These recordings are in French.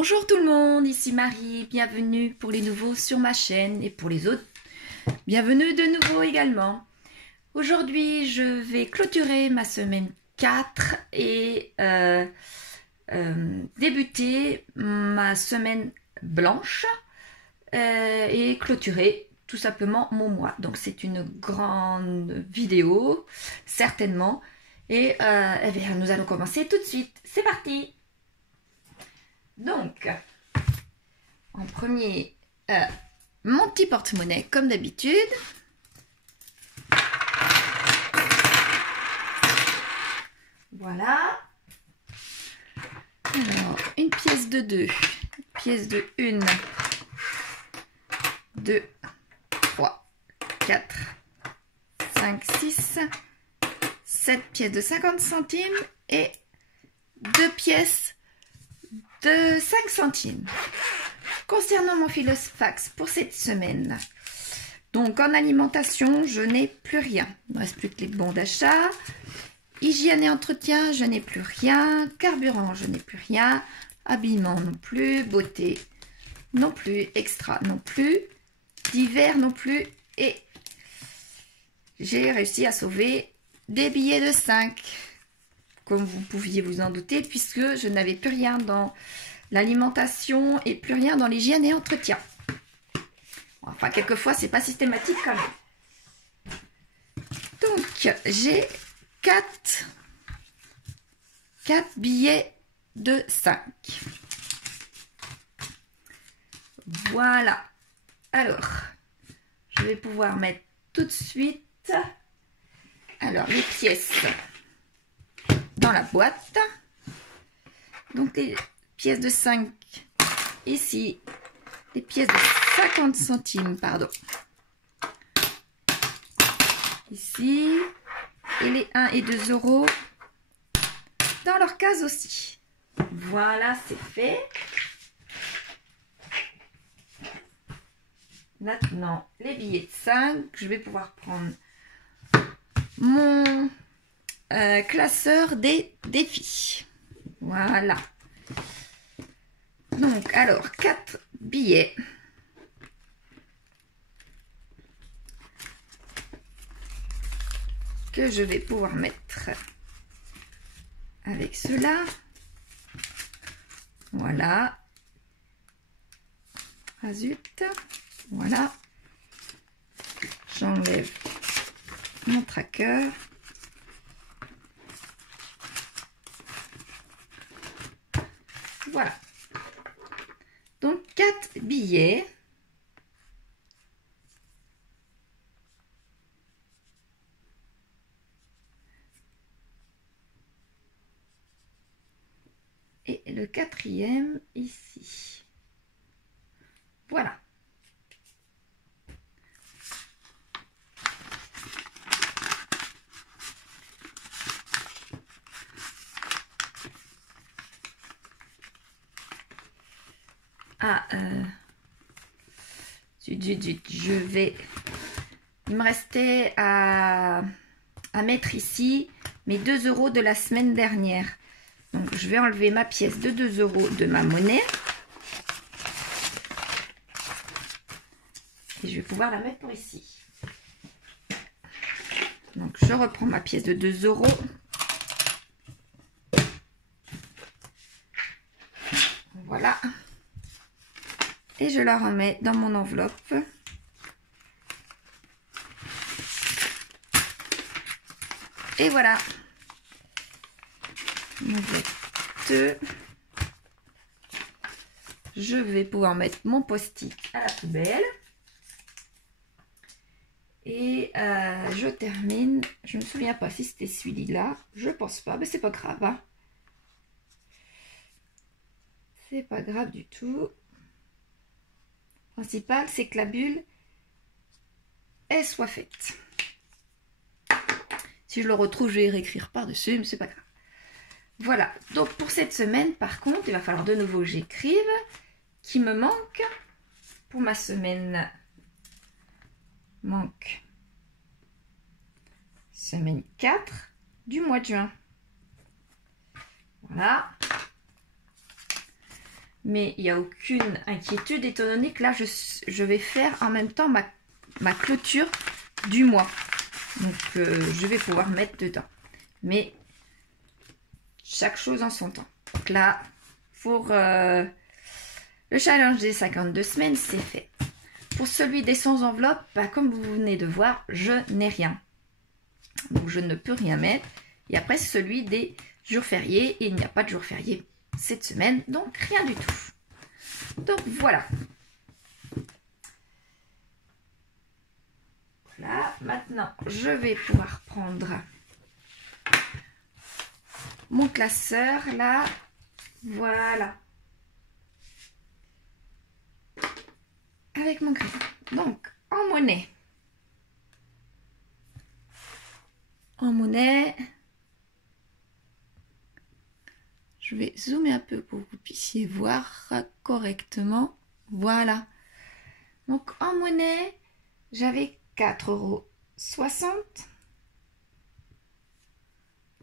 Bonjour tout le monde, ici Marie, bienvenue pour les nouveaux sur ma chaîne et pour les autres, bienvenue de nouveau également. Aujourd'hui, je vais clôturer ma semaine 4 et débuter ma semaine blanche et clôturer tout simplement mon mois. Donc c'est une grande vidéo, certainement, et eh bien, nous allons commencer tout de suite. C'est parti! Donc, en premier, mon petit porte-monnaie, comme d'habitude. Voilà. Alors, une pièce de 2, une pièce de 1, 2, 3, 4, 5, 6, 7 pièces de 50 centimes et 2 pièces de 5 centimes. Concernant mon Filofax pour cette semaine, donc en alimentation, je n'ai plus rien. Il ne reste plus que les bons d'achat. Hygiène et entretien, je n'ai plus rien. Carburant, je n'ai plus rien. Habillement non plus. Beauté non plus. Extra non plus. Divers non plus. Et j'ai réussi à sauver des billets de 5. Comme vous pouviez vous en douter, puisque je n'avais plus rien dans l'alimentation et plus rien dans l'hygiène et entretien. Enfin, quelquefois, c'est pas systématique quand même. Donc, j'ai 4 billets de 5. Voilà. Alors, je vais pouvoir mettre tout de suite alors les pièces dans la boîte. Donc les pièces de 5 ici, les pièces de 50 centimes, pardon, ici, et les 1 et 2 euros dans leur case aussi. Voilà, c'est fait. Maintenant, les billets de 5, je vais pouvoir prendre mon classeur des défis. Voilà. Donc, alors, 4 billets. Que je vais pouvoir mettre avec cela. Voilà. Ah zut. Voilà. J'enlève mon tracker. Voilà. Donc 4 billets. Et le 4e ici. Voilà. Ah, je vais... Il me restait à mettre ici mes 2 euros de la semaine dernière. Donc, je vais enlever ma pièce de 2 euros de ma monnaie. Et je vais pouvoir la mettre pour ici. Donc, je reprends ma pièce de 2 euros. Voilà. Et je la remets dans mon enveloppe. Et voilà. Je vais pouvoir mettre mon post-it à la poubelle. Et je termine. Je ne me souviens pas si c'était celui-là. Je pense pas, mais c'est pas grave. Hein. C'est pas grave du tout. Le principal, c'est que la bulle, elle soit faite. Si je le retrouve, je vais réécrire par-dessus, mais c'est pas grave. Voilà. Donc, pour cette semaine, par contre, il va falloir de nouveau que j'écrive qui me manque pour ma semaine. Manque semaine 4 du mois de juin. Voilà. Mais il n'y a aucune inquiétude étant donné que là, je vais faire en même temps ma clôture du mois. Donc, je vais pouvoir mettre dedans. Mais chaque chose en son temps. Donc là, pour le challenge des 52 semaines, c'est fait. Pour celui des 100 enveloppes, bah, comme vous venez de voir, je n'ai rien. Donc, je ne peux rien mettre. Et après, celui des jours fériés. Et il n'y a pas de jour férié cette semaine. Donc, rien du tout. Donc, voilà. Voilà. Maintenant, je vais pouvoir prendre mon classeur là. Voilà. Avec mon crayon. Donc, en monnaie. En monnaie. Je vais zoomer un peu pour que vous puissiez voir correctement. Voilà. Donc, en monnaie, j'avais 4,60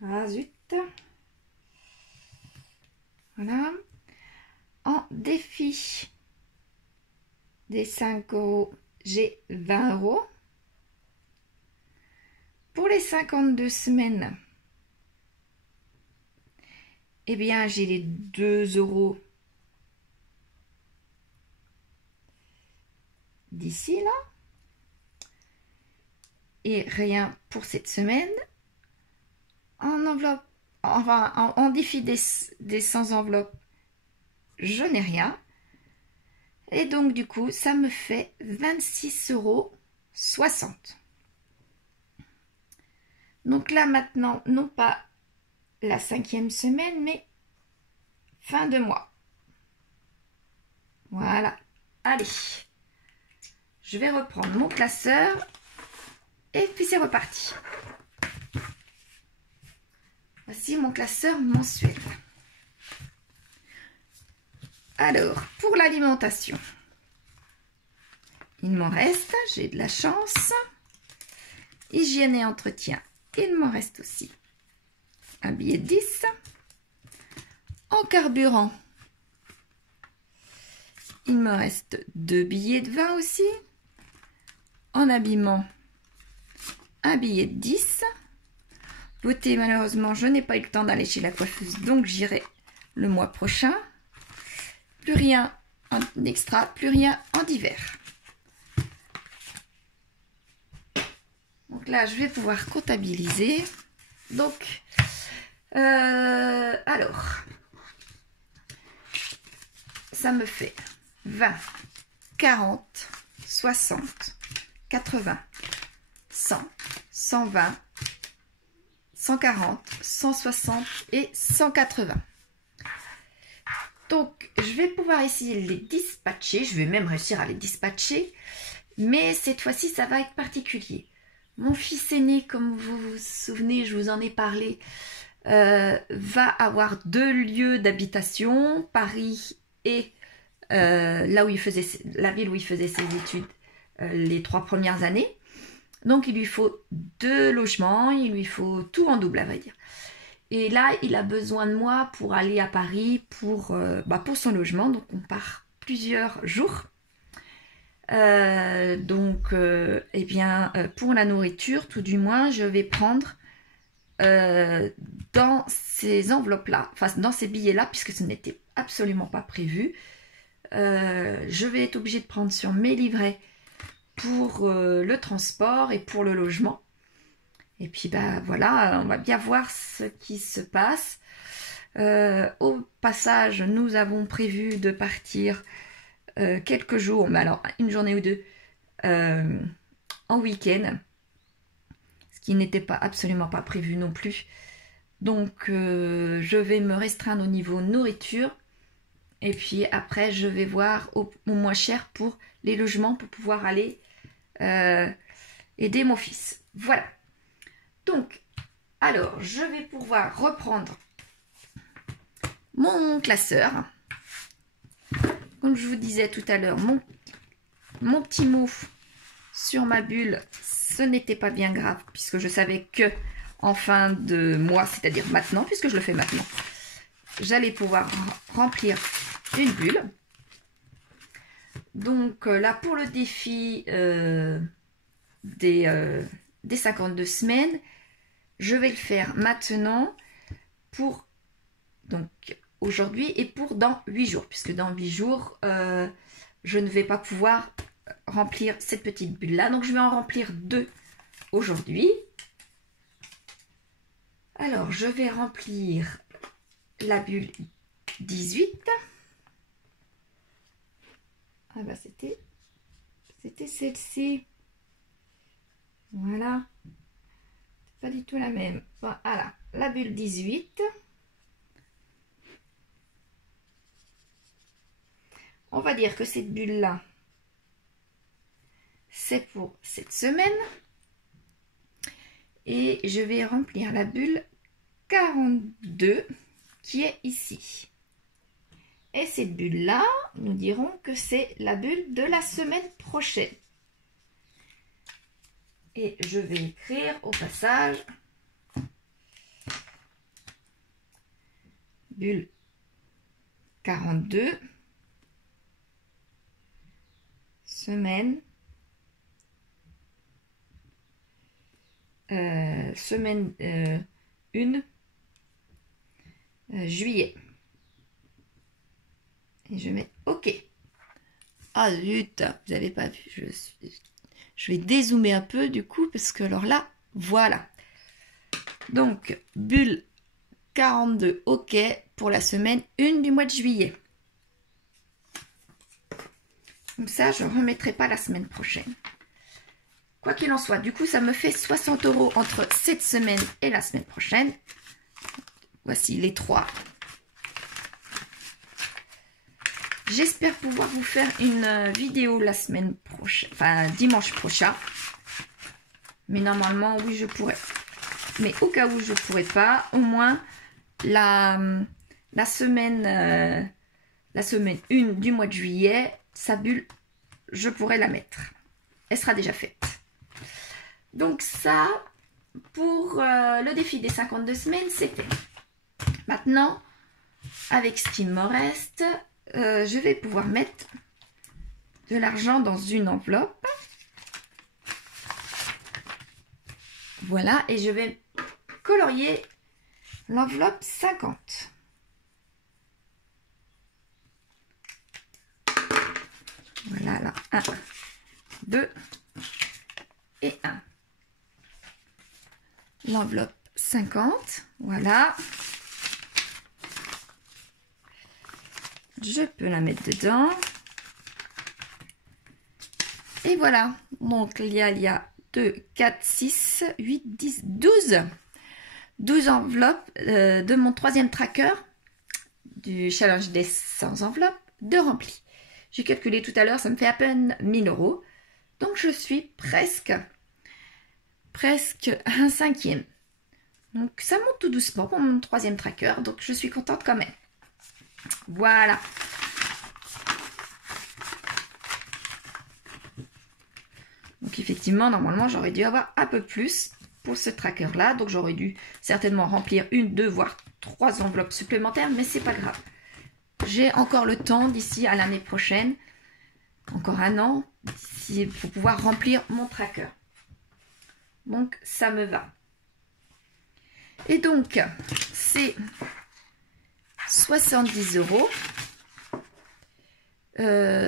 €. Ah, zut. Voilà. En défi des 5 €, j'ai 20 €. Pour les 52 semaines, eh bien, j'ai les 2 € d'ici, là. Et rien pour cette semaine. En enveloppe, enfin, en défi des 100 enveloppes, je n'ai rien. Et donc, du coup, ça me fait 26,60 €. Donc là, maintenant, non pas la 5e semaine, mais fin de mois. Voilà. Allez. Je vais reprendre mon classeur. Et puis, c'est reparti. Voici mon classeur mensuel. Alors, pour l'alimentation, il m'en reste, j'ai de la chance. Hygiène et entretien, il m'en reste aussi un billet de 10. En carburant, il me reste 2 billets de 20 aussi. En habillement, un billet de 10. Beauté, malheureusement, je n'ai pas eu le temps d'aller chez la coiffeuse, donc j'irai le mois prochain. Plus rien en extra, plus rien en hiver. Donc là, je vais pouvoir comptabiliser. Donc, alors, ça me fait 20, 40, 60, 80, 100, 120, 140, 160 et 180. Donc, je vais pouvoir essayer de les dispatcher. Je vais même réussir à les dispatcher. Mais cette fois-ci, ça va être particulier. Mon fils aîné, comme vous vous souvenez, je vous en ai parlé, va avoir 2 lieux d'habitation, Paris et là où il faisait, la ville où il faisait ses études les 3 premières années. Donc, il lui faut 2 logements, il lui faut tout en double, à vrai dire. Et là, il a besoin de moi pour aller à Paris pour son logement. Donc, on part plusieurs jours. Eh bien, pour la nourriture, tout du moins, je vais prendre dans ces enveloppes-là, enfin, dans ces billets-là, puisque ce n'était absolument pas prévu. Je vais être obligée de prendre sur mes livrets pour le transport et pour le logement. Et puis, voilà, on va bien voir ce qui se passe. Au passage, nous avons prévu de partir quelques jours, mais alors une journée ou 2 en week-end, ce qui n'était absolument pas prévu non plus. Donc, je vais me restreindre au niveau nourriture. Et puis après, je vais voir au moins cher pour les logements pour pouvoir aller aider mon fils. Voilà. Donc, alors, je vais pouvoir reprendre mon classeur. Comme je vous disais tout à l'heure, mon petit mot sur ma bulle, ce n'était pas bien grave, puisque je savais que en fin de mois, c'est-à-dire maintenant, puisque je le fais maintenant, j'allais pouvoir remplir une bulle. Donc là, pour le défi des 52 semaines, je vais le faire maintenant pour donc aujourd'hui et pour dans 8 jours, puisque dans 8 jours, je ne vais pas pouvoir remplir cette petite bulle là. Donc je vais en remplir 2 aujourd'hui. Alors je vais remplir la bulle 18. Ah bah c'était celle-ci. Voilà. Pas du tout la même. Voilà, la bulle 18. On va dire que cette bulle-là, c'est pour cette semaine. Et je vais remplir la bulle 42 qui est ici. Et cette bulle-là, nous dirons que c'est la bulle de la semaine prochaine. Et je vais écrire au passage bulle 42 semaine 1 juillet. Et je mets OK. Ah zut, vous n'avez pas vu, je vais dézoomer un peu du coup, parce que alors là, voilà. Donc, bulle 42, OK, pour la semaine 1 du mois de juillet. Comme ça, je ne remettrai pas la semaine prochaine. Quoi qu'il en soit, du coup, ça me fait 60 € entre cette semaine et la semaine prochaine. Voici les 3. J'espère pouvoir vous faire une vidéo la semaine prochaine, enfin dimanche prochain. Mais normalement, oui, je pourrais. Mais au cas où je ne pourrais pas, au moins la semaine 1 du mois de juillet, sa bulle, je pourrais la mettre. Elle sera déjà faite. Donc ça, pour le défi des 52 semaines, c'est fait. Maintenant, avec ce qui me reste, je vais pouvoir mettre de l'argent dans une enveloppe. Voilà, et je vais colorier l'enveloppe 50. Voilà, là, 1, 2 et 1. L'enveloppe 50, voilà. Je peux la mettre dedans. Et voilà. Donc, il y a 2, 4, 6, 8, 10, 12. 12 enveloppes de mon 3e tracker du challenge des 100 enveloppes de rempli. J'ai calculé tout à l'heure, ça me fait à peine 1000 €. Donc, je suis presque un 5e. Donc, ça monte tout doucement pour mon 3e tracker. Donc, je suis contente quand même. Voilà. Donc effectivement, normalement, j'aurais dû avoir un peu plus pour ce tracker-là. Donc j'aurais dû certainement remplir 1, 2, voire 3 enveloppes supplémentaires, mais c'est pas grave. J'ai encore le temps d'ici à l'année prochaine, encore un an, pour pouvoir remplir mon tracker. Donc ça me va. Et donc, c'est 70 €.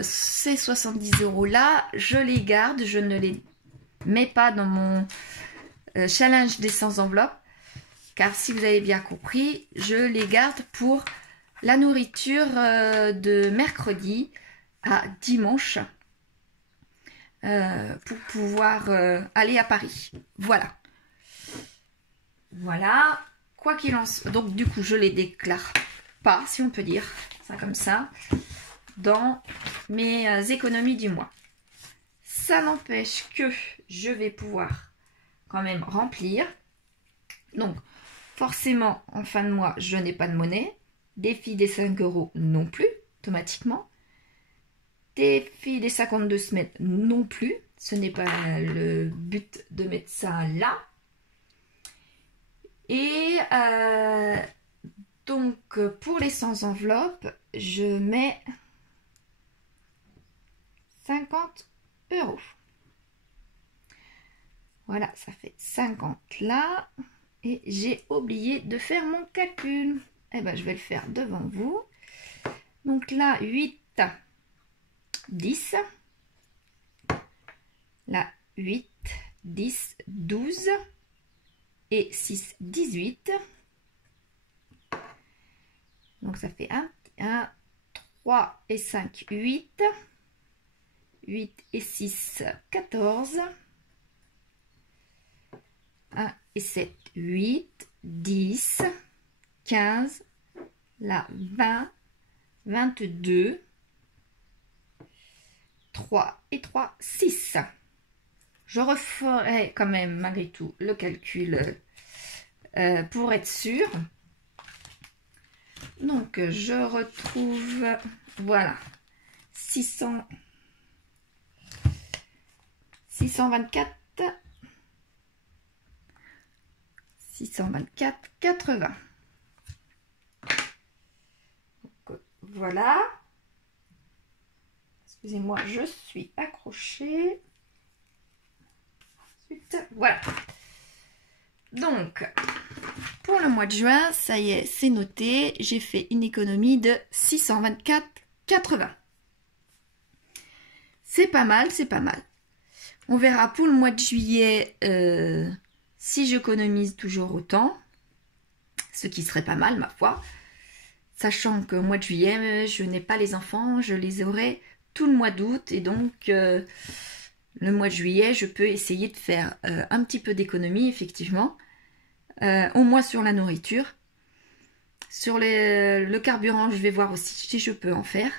Ces 70 € là, je les garde, je ne les mets pas dans mon challenge des 100 enveloppes, car si vous avez bien compris, je les garde pour la nourriture de mercredi à dimanche pour pouvoir aller à Paris. Voilà. Voilà. Quoi qu'il en soit, donc du coup, je les déclare pas, si on peut dire ça comme ça, dans mes économies du mois. Ça n'empêche que je vais pouvoir quand même remplir. Donc, forcément, en fin de mois, je n'ai pas de monnaie. Défi des 5 € non plus, automatiquement. Défi des 52 semaines non plus. Ce n'est pas le but de mettre ça là. Et donc, pour les 100 enveloppes, je mets 50 €. Voilà, ça fait 50 là. Et j'ai oublié de faire mon calcul. Eh ben, je vais le faire devant vous. Donc là, 8, 10. Là, 8, 10, 12. Et 6, 18. Donc ça fait 1, 3 et 5, 8. 8 et 6, 14. 1 et 7, 8, 10, 15, là 20, 22, 3 et 3, 6. Je referai quand même malgré tout le calcul pour être sûr. Donc je retrouve, voilà, 624, 80. Donc, voilà. Excusez-moi, je suis accrochée. Ensuite, voilà. Donc, pour le mois de juin, ça y est, c'est noté. J'ai fait une économie de 624,80. C'est pas mal, c'est pas mal. On verra pour le mois de juillet si j'économise toujours autant. Ce qui serait pas mal, ma foi. Sachant que au mois de juillet, je n'ai pas les enfants, je les aurai tout le mois d'août. Et donc, le mois de juillet, je peux essayer de faire un petit peu d'économie, effectivement. Au moins sur la nourriture. Sur le carburant, je vais voir aussi si je peux en faire.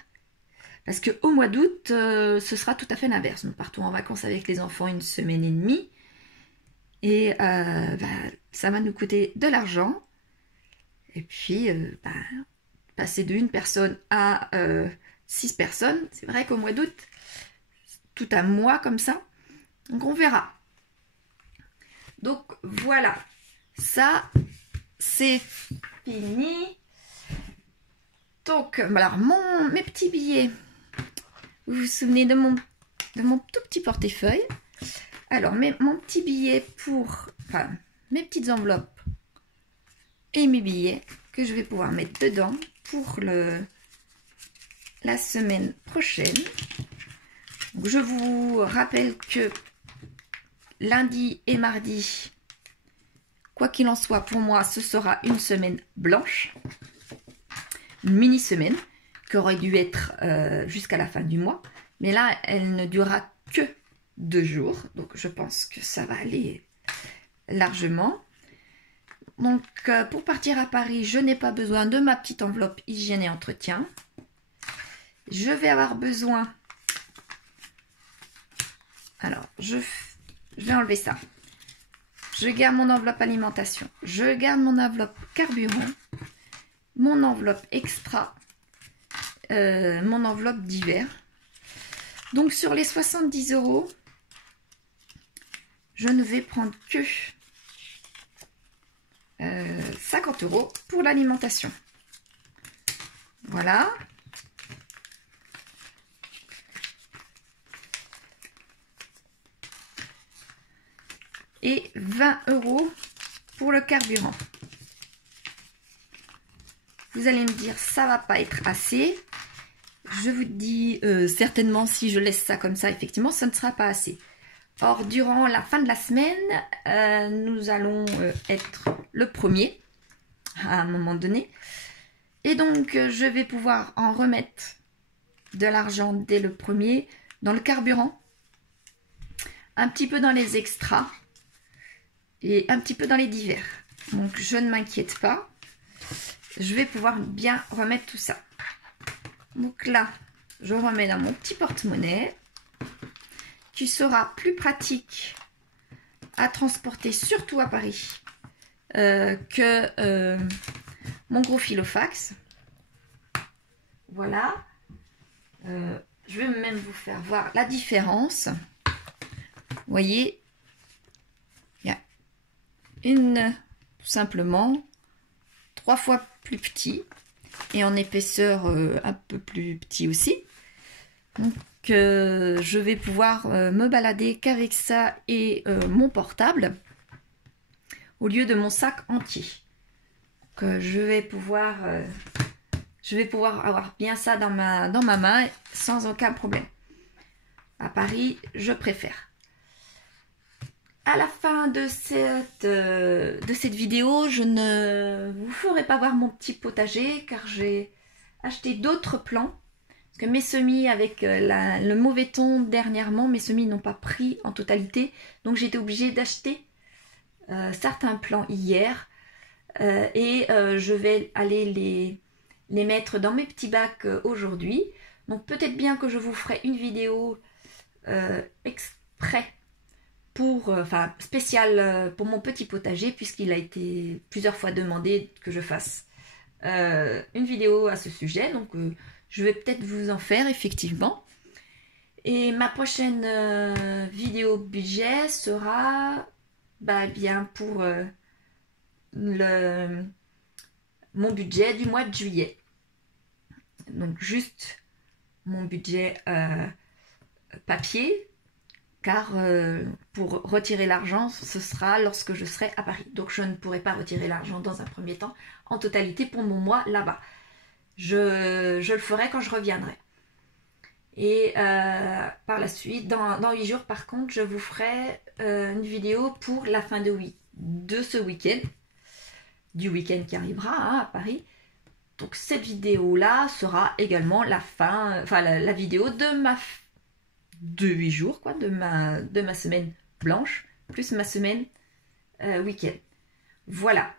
Parce qu'au mois d'août, ce sera tout à fait l'inverse. Nous partons en vacances avec les enfants 1 semaine et demie. Et ça va nous coûter de l'argent. Et puis, passer d'une personne à 6 personnes, c'est vrai qu'au mois d'août, tout un mois comme ça. Donc, on verra. Donc, voilà. Ça, c'est fini. Donc, alors, mes petits billets. Vous vous souvenez de mon tout petit portefeuille. Alors, mon petit billet pour... Enfin, mes petites enveloppes et mes billets que je vais pouvoir mettre dedans pour la semaine prochaine. Donc, je vous rappelle que lundi et mardi, quoi qu'il en soit, pour moi, ce sera une semaine blanche. Une mini-semaine qui aurait dû être jusqu'à la fin du mois. Mais là, elle ne durera que 2 jours. Donc, je pense que ça va aller largement. Donc, pour partir à Paris, je n'ai pas besoin de ma petite enveloppe hygiène et entretien. Je vais avoir besoin... Alors, je vais enlever ça. Je garde mon enveloppe alimentation. Je garde mon enveloppe carburant. Mon enveloppe extra. Mon enveloppe d'hiver. Donc, sur les 70 €, je ne vais prendre que 50 € pour l'alimentation. Voilà. Et 20 € pour le carburant. Vous allez me dire, ça va pas être assez. Je vous dis, certainement, si je laisse ça comme ça, effectivement, ça ne sera pas assez. Or, durant la fin de la semaine, nous allons être le 1er, à un moment donné. Et donc, je vais pouvoir en remettre de l'argent dès le 1er dans le carburant, un petit peu dans les extras et un petit peu dans les divers. Donc, je ne m'inquiète pas. Je vais pouvoir bien remettre tout ça. Donc là, je remets dans mon petit porte-monnaie qui sera plus pratique à transporter, surtout à Paris, que mon gros filofax. Voilà. Je vais même vous faire voir la différence. Vous voyez, il y a tout simplement 3 fois plus petit. et en épaisseur un peu plus petit aussi. Donc je vais pouvoir me balader qu'avec ça et mon portable au lieu de mon sac entier. Donc, je vais pouvoir avoir bien ça dans ma main sans aucun problème. À Paris, je préfère. À la fin de cette vidéo, je ne vous ferai pas voir mon petit potager car j'ai acheté d'autres plants. Parce que mes semis avec le mauvais temps dernièrement, mes semis n'ont pas pris en totalité. Donc j'ai été obligée d'acheter certains plants hier. Je vais aller les mettre dans mes petits bacs aujourd'hui. Donc peut-être bien que je vous ferai une vidéo exprès spécial pour mon petit potager, puisqu'il a été plusieurs fois demandé que je fasse une vidéo à ce sujet. Donc je vais peut-être vous en faire effectivement. Et ma prochaine vidéo budget sera bien pour mon budget du mois de juillet. Donc juste mon budget papier, car pour retirer l'argent, ce sera lorsque je serai à Paris. Donc je ne pourrai pas retirer l'argent dans un premier temps en totalité pour mon mois là-bas. Je le ferai quand je reviendrai. Et par la suite, dans 8 jours par contre, je vous ferai une vidéo pour la fin de ce week-end, du week-end qui arrivera à Paris. Donc cette vidéo-là sera également la vidéo de 8 jours, quoi, de ma semaine blanche, plus ma semaine week-end. Voilà.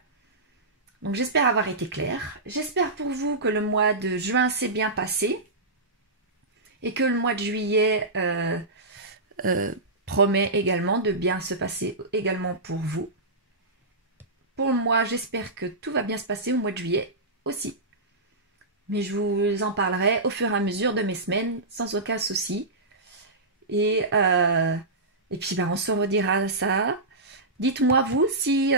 Donc j'espère avoir été claire. J'espère pour vous que le mois de juin s'est bien passé et que le mois de juillet promet également de bien se passer également pour vous. Pour moi, j'espère que tout va bien se passer au mois de juillet aussi. Mais je vous en parlerai au fur et à mesure de mes semaines, sans aucun souci. Et puis, on se redira ça. Dites-moi, vous, si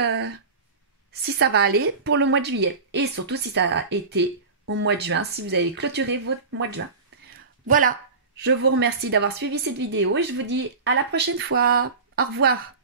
ça va aller pour le mois de juillet. Et surtout, si ça a été au mois de juin, si vous avez clôturé votre mois de juin. Voilà, je vous remercie d'avoir suivi cette vidéo et je vous dis à la prochaine fois. Au revoir.